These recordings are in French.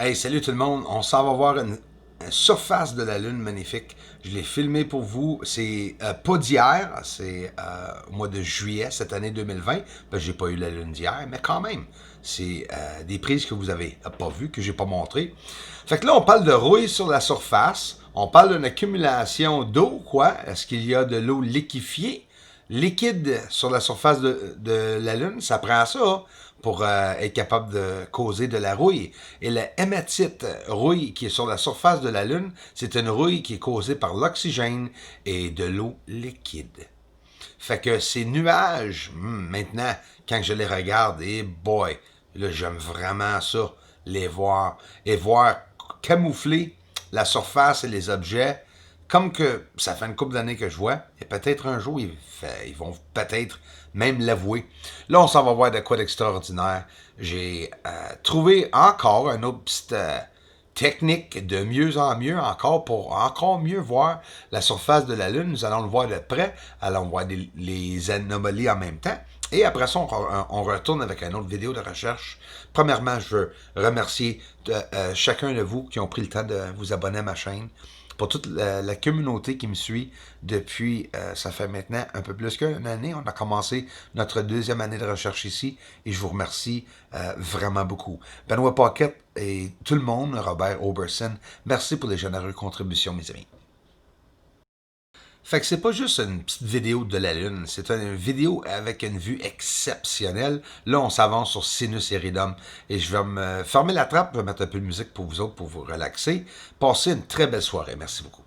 Hey, salut tout le monde. On s'en va voir une surface de la Lune magnifique. Je l'ai filmé pour vous. C'est pas d'hier, c'est au mois de juillet cette année 2020. Ben, j'ai pas eu la Lune d'hier, mais quand même, c'est des prises que vous avez pas vues, que j'ai pas montrées. Fait que là, on parle de rouille sur la surface. On parle d'une accumulation d'eau, quoi. Est-ce qu'il y a de l'eau liquéfiée? Liquide sur la surface de la Lune, ça prend ça pour être capable de causer de la rouille. Et la hématite rouille qui est sur la surface de la Lune, c'est une rouille qui est causée par l'oxygène et de l'eau liquide. Fait que ces nuages, maintenant, quand je les regarde, et boy, là, j'aime vraiment ça, les voir. Et voir camoufler la surface et les objets, comme que ça fait une couple d'années que je vois, et peut-être un jour, ils vont peut-être même l'avouer. Là, on s'en va voir de quoi d'extraordinaire. J'ai trouvé encore un autre petite technique de mieux en mieux encore pour encore mieux voir la surface de la Lune. Nous allons le voir de près, allons voir les anomalies en même temps. Et après ça, on retourne avec une autre vidéo de recherche. Premièrement, je veux remercier chacun de vous qui ont pris le temps de vous abonner à ma chaîne. Pour toute la communauté qui me suit depuis, ça fait maintenant un peu plus qu'une année. On a commencé notre deuxième année de recherche ici et je vous remercie vraiment beaucoup. Benoît Paquette et tout le monde, Robert Oberson, merci pour les généreuses contributions, mes amis. Fait que c'est pas juste une petite vidéo de la Lune, c'est une vidéo avec une vue exceptionnelle. Là, on s'avance sur Sinus Iridum et je vais me fermer la trappe, je vais mettre un peu de musique pour vous autres, pour vous relaxer. Passez une très belle soirée. Merci beaucoup.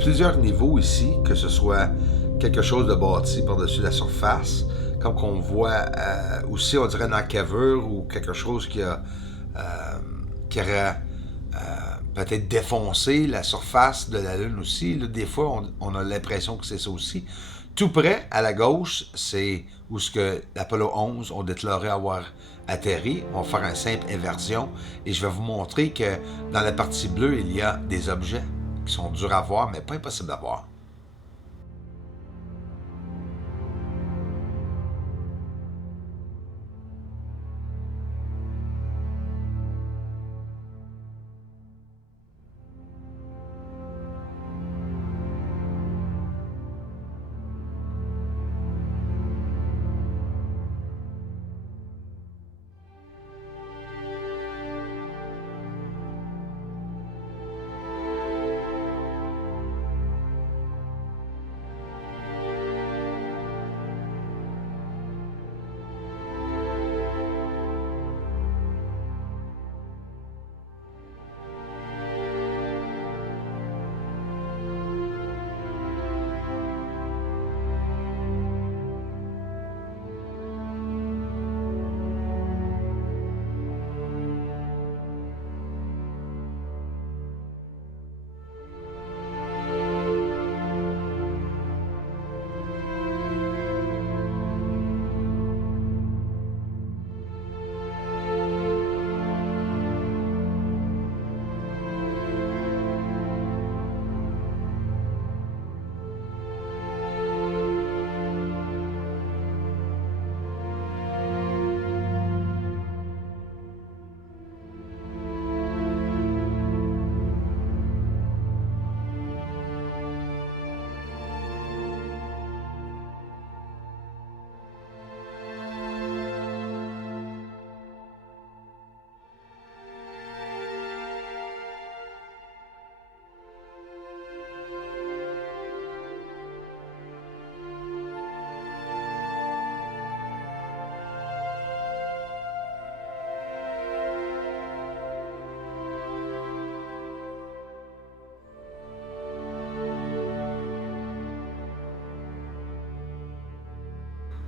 plusieurs niveaux ici, que ce soit quelque chose de bâti par-dessus la surface, comme qu'on voit aussi, on dirait une encavure ou quelque chose qui aurait peut-être défoncé la surface de la Lune aussi. Là, des fois, on a l'impression que c'est ça aussi. Tout près, à la gauche, c'est où ce que l'Apollo 11 ont déclaré avoir atterri. On va faire une simple inversion et je vais vous montrer que dans la partie bleue, il y a des objets qui sont durs à voir, mais pas impossibles à voir.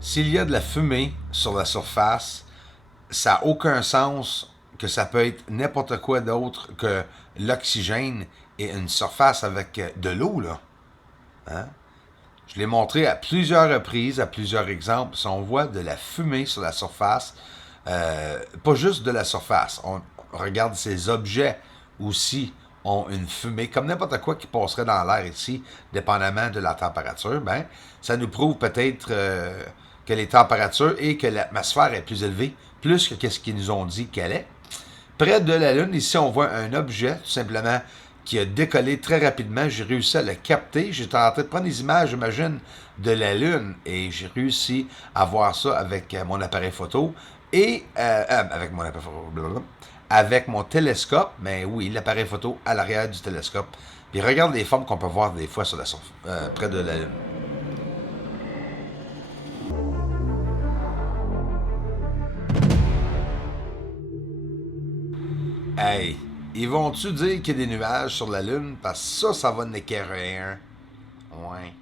S'il y a de la fumée sur la surface, ça n'a aucun sens que ça peut être n'importe quoi d'autre que l'oxygène et une surface avec de l'eau, là. Hein? Je l'ai montré à plusieurs reprises, à plusieurs exemples. Si on voit de la fumée sur la surface, pas juste de la surface, on regarde ces objets aussi ont une fumée, comme n'importe quoi qui passerait dans l'air ici, dépendamment de la température, ben, ça nous prouve peut-être que les températures et que l'atmosphère est plus élevée, plus que ce qu'ils nous ont dit qu'elle est. Près de la Lune, ici, on voit un objet, tout simplement, qui a décollé très rapidement. J'ai réussi à le capter. J'étais en train de prendre des images, j'imagine, de la Lune. Et j'ai réussi à voir ça avec mon appareil photo. Et avec mon appareil photo. Avec mon télescope. Mais oui, l'appareil photo à l'arrière du télescope. Puis regarde les formes qu'on peut voir des fois sur près de la Lune. Hey, ils vont-tu dire qu'il y a des nuages sur la Lune? Parce que ça va en écœurer un. Ouais.